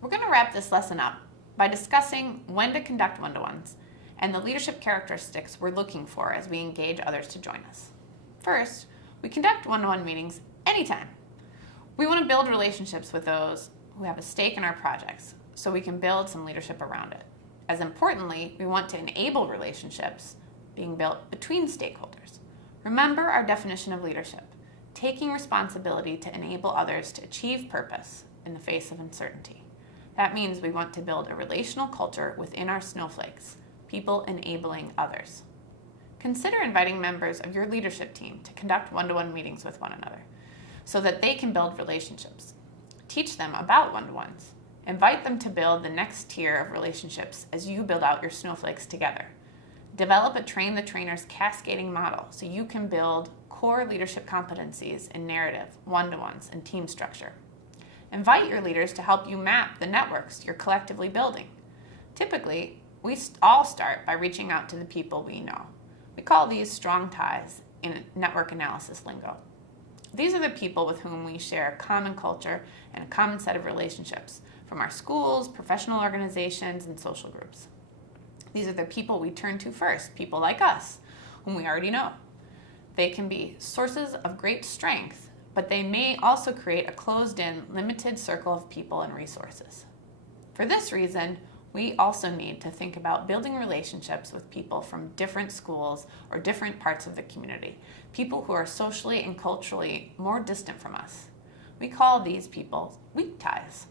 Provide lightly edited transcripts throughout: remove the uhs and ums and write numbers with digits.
We're going to wrap this lesson up by discussing when to conduct one-to-ones and the leadership characteristics we're looking for as we engage others to join us. First, we conduct one-to-one meetings anytime. We want to build relationships with those who have a stake in our projects so we can build some leadership around it. As importantly, we want to enable relationships being built between stakeholders. Remember our definition of leadership, taking responsibility to enable others to achieve purpose in the face of uncertainty. That means we want to build a relational culture within our snowflakes, people enabling others. Consider inviting members of your leadership team to conduct one-to-one meetings with one another so that they can build relationships. Teach them about one-to-ones. Invite them to build the next tier of relationships as you build out your snowflakes together. Develop a train the trainers cascading model so you can build core leadership competencies in narrative, one-to-ones, and team structure. Invite your leaders to help you map the networks you're collectively building. Typically, we all start by reaching out to the people we know. We call these strong ties in network analysis lingo. These are the people with whom we share a common culture and a common set of relationships from our schools, professional organizations, and social groups. These are the people we turn to first, people like us, whom we already know. They can be sources of great strength, but they may also create a closed-in, limited circle of people and resources. For this reason, we also need to think about building relationships with people from different schools or different parts of the community, people who are socially and culturally more distant from us. We call these people weak ties.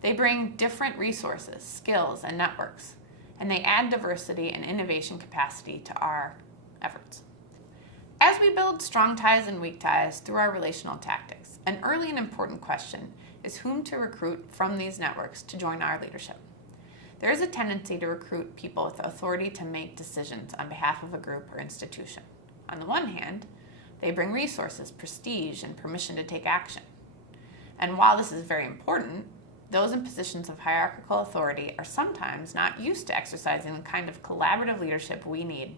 They bring different resources, skills, and networks, and they add diversity and innovation capacity to our efforts. As we build strong ties and weak ties through our relational tactics, an early and important question is whom to recruit from these networks to join our leadership. There is a tendency to recruit people with authority to make decisions on behalf of a group or institution. On the one hand, they bring resources, prestige, and permission to take action. And while this is very important, those in positions of hierarchical authority are sometimes not used to exercising the kind of collaborative leadership we need.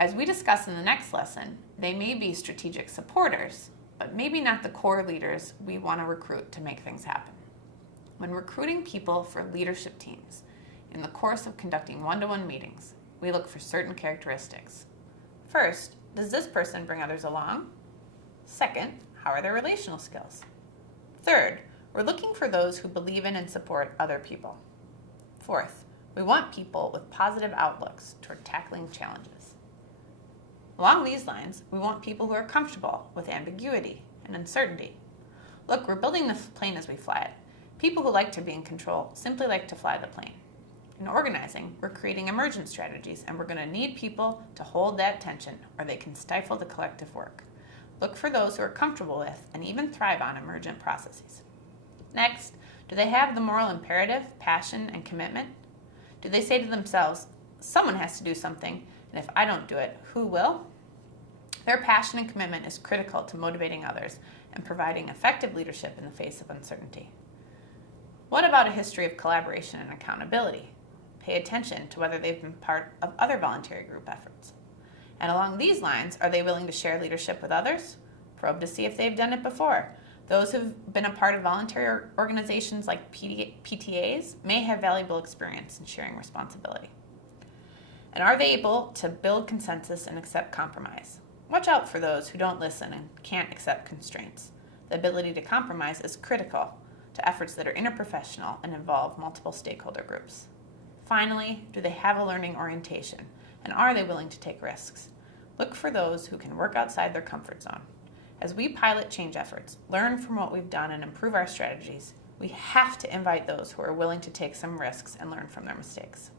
As we discuss in the next lesson, they may be strategic supporters, but maybe not the core leaders we want to recruit to make things happen. When recruiting people for leadership teams, in the course of conducting one-to-one meetings, we look for certain characteristics. First, does this person bring others along? Second, how are their relational skills? Third, we're looking for those who believe in and support other people. Fourth, we want people with positive outlooks toward tackling challenges. Along these lines, we want people who are comfortable with ambiguity and uncertainty. Look, we're building the plane as we fly it. People who like to be in control simply like to fly the plane. In organizing, we're creating emergent strategies, and we're going to need people to hold that tension or they can stifle the collective work. Look for those who are comfortable with and even thrive on emergent processes. Next, do they have the moral imperative, passion, and commitment? Do they say to themselves, someone has to do something, and if I don't do it, who will? Their passion and commitment is critical to motivating others and providing effective leadership in the face of uncertainty. What about a history of collaboration and accountability? Pay attention to whether they've been part of other voluntary group efforts. And along these lines, are they willing to share leadership with others? Probe to see if they've done it before. Those who've been a part of voluntary organizations like PTAs may have valuable experience in sharing responsibility. And are they able to build consensus and accept compromise? Watch out for those who don't listen and can't accept constraints. The ability to compromise is critical to efforts that are interprofessional and involve multiple stakeholder groups. Finally, do they have a learning orientation, and are they willing to take risks? Look for those who can work outside their comfort zone. As we pilot change efforts, learn from what we've done, and improve our strategies, we have to invite those who are willing to take some risks and learn from their mistakes.